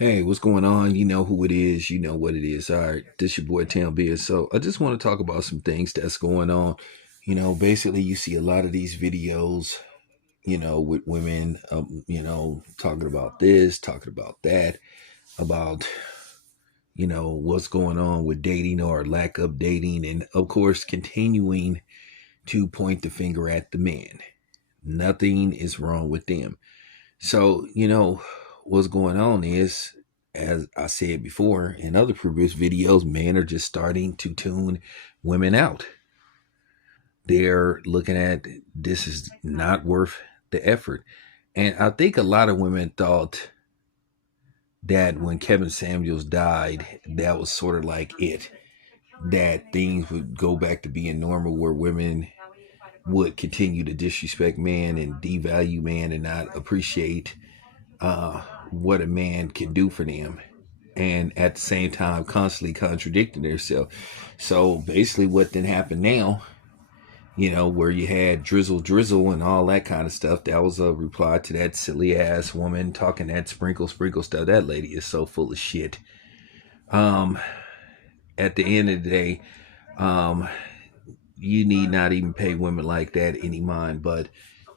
Hey, what's going on? You know who it is. You know what it is. All right, this your boy Tam Beard. So I just want to talk about some things that's going on. Basically, you see a lot of these videos, with women, talking about this, talking about that, about, what's going on with dating or lack of dating. And of course, continuing to point the finger at the men. Nothing is wrong with them. So, what's going on is, as I said before in other previous videos, men are just starting to tune women out. They're looking at this is not worth the effort. And I think a lot of women thought that when Kevin Samuels died, that was sort of like it, that things would go back to being normal where women would continue to disrespect man and devalue man and not appreciate uh, what a man can do for them, and at the same time constantly contradicting themselves. So basically, what then happened now, where you had drizzle and all that kind of stuff, that was a reply to that silly ass woman talking that sprinkle stuff. That lady is so full of shit. Um, at the end of the day, um, you need not even pay women like that any mind, but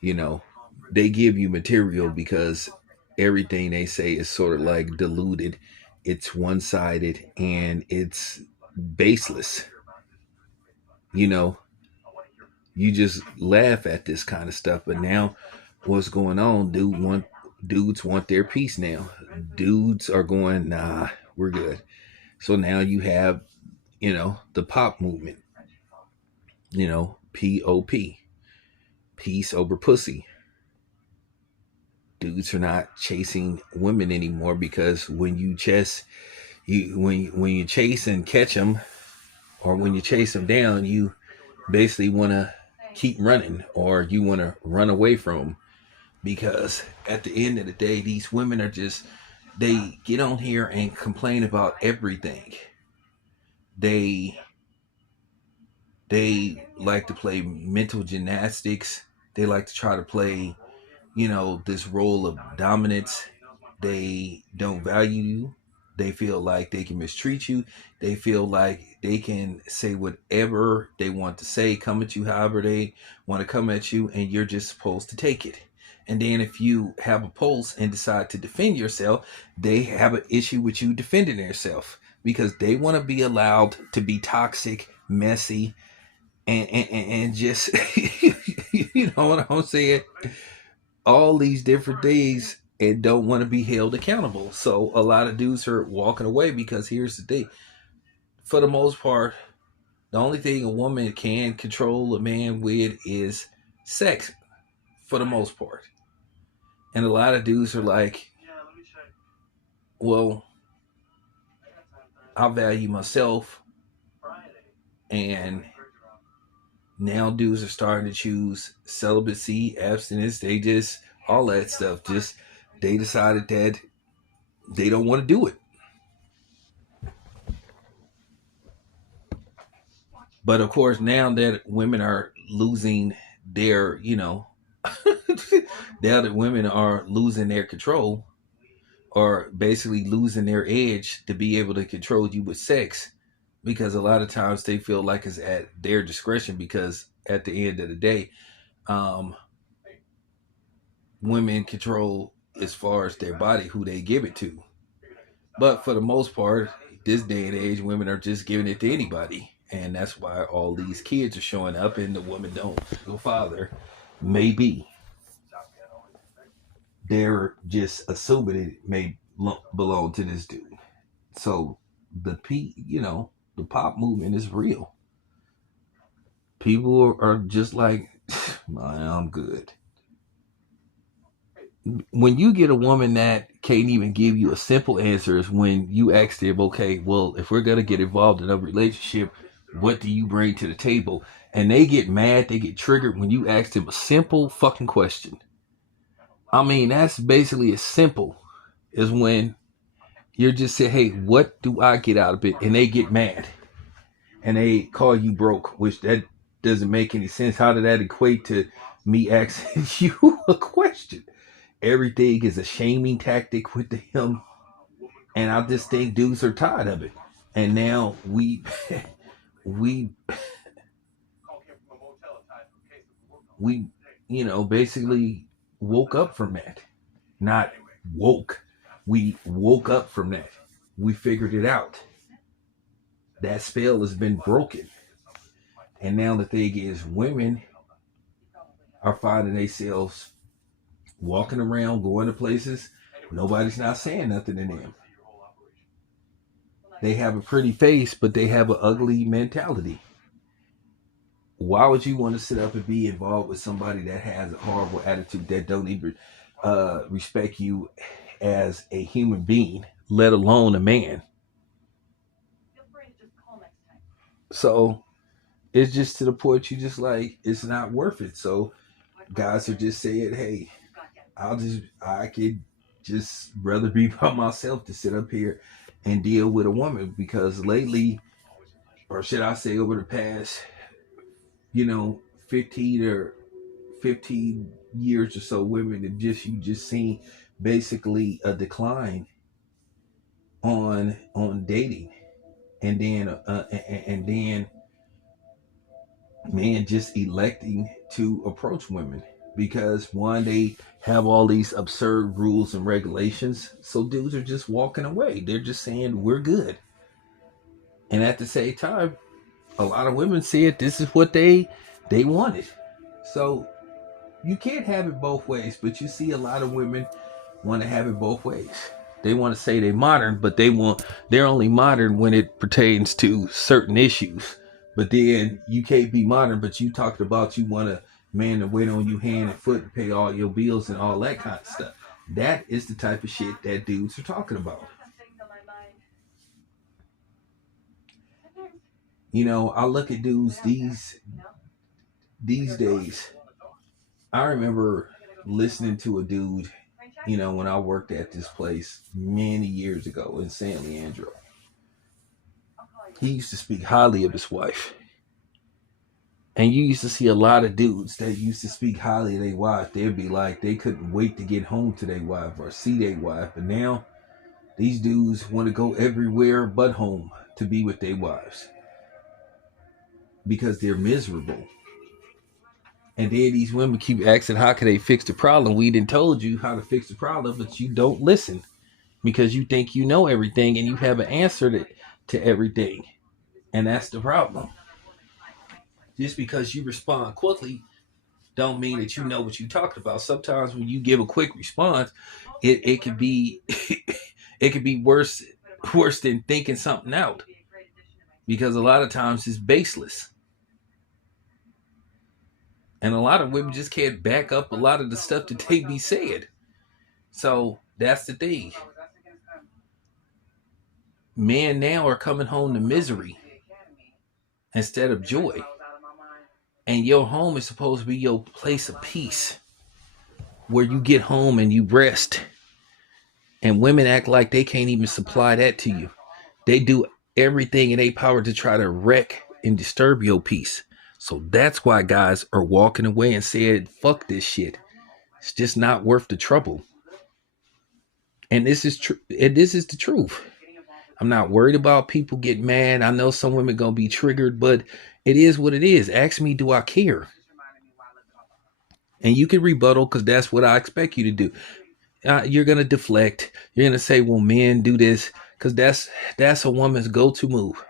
you know, they give you material because everything they say is sort of like diluted, it's one-sided, and it's baseless. you know you just laugh at this kind of stuff, but now what's going on, dudes want their piece now. Dudes are going, nah, we're good. So now you have, the pop movement, POP, peace over pussy. Dudes are not chasing women anymore because when you chase and catch them, or when you chase them down, you basically want to keep running, or you want to run away from them, because at the end of the day, these women are just, they get on here and complain about everything. They they like to play mental gymnastics. They like to try to play, this role of dominance. They don't value you. They feel like they can mistreat you. They feel like they can say whatever they want to say, come at you however they want to come at you, and you're just supposed to take it. And then if you have a pulse and decide to defend yourself, they have an issue with you defending yourself, because they want to be allowed to be toxic, messy, and just you know what I'm saying, all these different things, and don't want to be held accountable. So a lot of dudes are walking away, because here's the thing: for the most part, the only thing a woman can control a man with is sex, for the most part. And a lot of dudes are like, well, I value myself. And now dudes are starting to choose celibacy, abstinence. They just, all that stuff, just, they decided that they don't want to do it. But of course, now that women are losing their, now that women are losing their control, or basically losing their edge to be able to control you with sex, because a lot of times they feel like it's at their discretion, because at the end of the day, um, women control, as far as their body, who they give it to. But for the most part, this day and age, women are just giving it to anybody. And that's why all these kids are showing up, and the women don't. The father, maybe they're just assuming it may belong to this dude. So the pop movement is real. People are just like, man, I'm good. When you get a woman that can't even give you a simple answer, is when you ask them, okay, well, if we're gonna get involved in a relationship, what do you bring to the table? And they get mad, they get triggered when you ask them a simple fucking question. I mean, that's basically as simple as when you're just saying, hey, what do I get out of it? And they get mad and they call you broke, which that doesn't make any sense. How did that equate to me asking you a question? Everything is a shaming tactic with him. And I just think dudes are tired of it. And now we we we basically woke up from that. Not woke. We woke up from that. We figured it out. That spell has been broken. And now the thing is, women are finding themselves walking around, going to places. Nobody's not saying nothing to them. They have a pretty face, but they have an ugly mentality. Why would you want to sit up and be involved with somebody that has a horrible attitude, that don't even respect you as a human being, let alone a man? So it's just to the point you just like, it's not worth it. So guys are just saying, hey, I could just rather be by myself to sit up here and deal with a woman, because lately, or should I say over the past, 15 years or so, women have you just seen basically a decline on dating, and then men just electing to approach women, because one, they have all these absurd rules and regulations, so dudes are just walking away. They're just saying we're good. And at the same time, a lot of women said this is what they wanted. So you can't have it both ways, but you see a lot of women want to have it both ways. They want to say they're modern, but they're only modern when it pertains to certain issues. But then you can't be modern, but you talked about you want a man to wait on you hand and foot and pay all your bills and all that kind of stuff. That is the type of shit that dudes are talking about. I look at dudes these days. I remember listening to a dude, when I worked at this place many years ago in San Leandro. He used to speak highly of his wife. And you used to see a lot of dudes that used to speak highly of their wife. They'd be like, they couldn't wait to get home to their wife or see their wife. But now, these dudes want to go everywhere but home to be with their wives, because they're miserable. And then these women keep asking, how can they fix the problem? We done told you how to fix the problem, but you don't listen, because you think you know everything and you have an answer to everything. And that's the problem. Just because you respond quickly don't mean that you know what you talked about. Sometimes when you give a quick response, it could be it could be worse than thinking something out, because a lot of times it's baseless. And a lot of women just can't back up a lot of the stuff that they be said. So that's the thing. Men now are coming home to misery instead of joy. And your home is supposed to be your place of peace, where you get home and you rest. And women act like they can't even supply that to you. They do everything in their power to try to wreck and disturb your peace. So that's why guys are walking away and said, fuck this shit. It's just not worth the trouble. And this is true. And this is the truth. I'm not worried about people getting mad. I know some women gonna be triggered, but it is what it is. Ask me, do I care? And you can rebuttal, because that's what I expect you to do. You're gonna deflect. You're gonna say, well, men do this, because that's a woman's go-to move.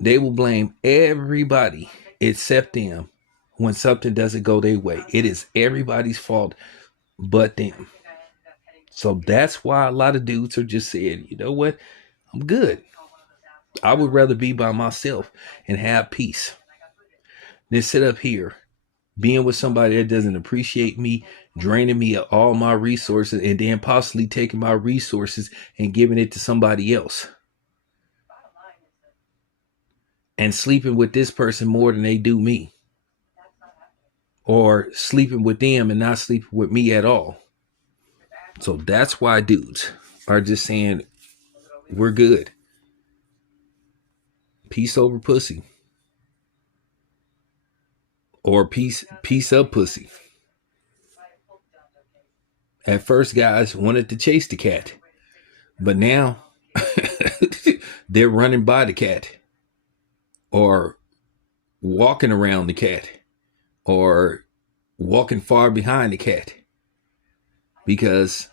They will blame everybody except them when something doesn't go their way. It is everybody's fault but them. So that's why a lot of dudes are just saying, you know what? I'm good. I would rather be by myself and have peace than sit up here being with somebody that doesn't appreciate me, draining me of all my resources, and then possibly taking my resources and giving it to somebody else. And sleeping with this person more than they do me. Or sleeping with them and not sleeping with me at all. So that's why dudes are just saying, we're good. Peace over pussy. Or peace up pussy. At first, guys wanted to chase the cat. But now they're running by the cat or walking around the cat or walking far behind the cat because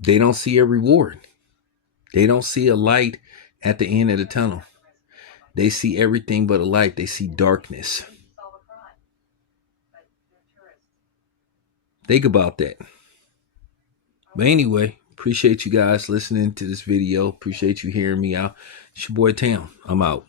they don't see a reward. They don't see a light at the end of the tunnel. They see everything but a light. They see darkness. Think about that. But anyway, appreciate you guys listening to this video. Appreciate you hearing me out. It's your boy Tam. I'm out.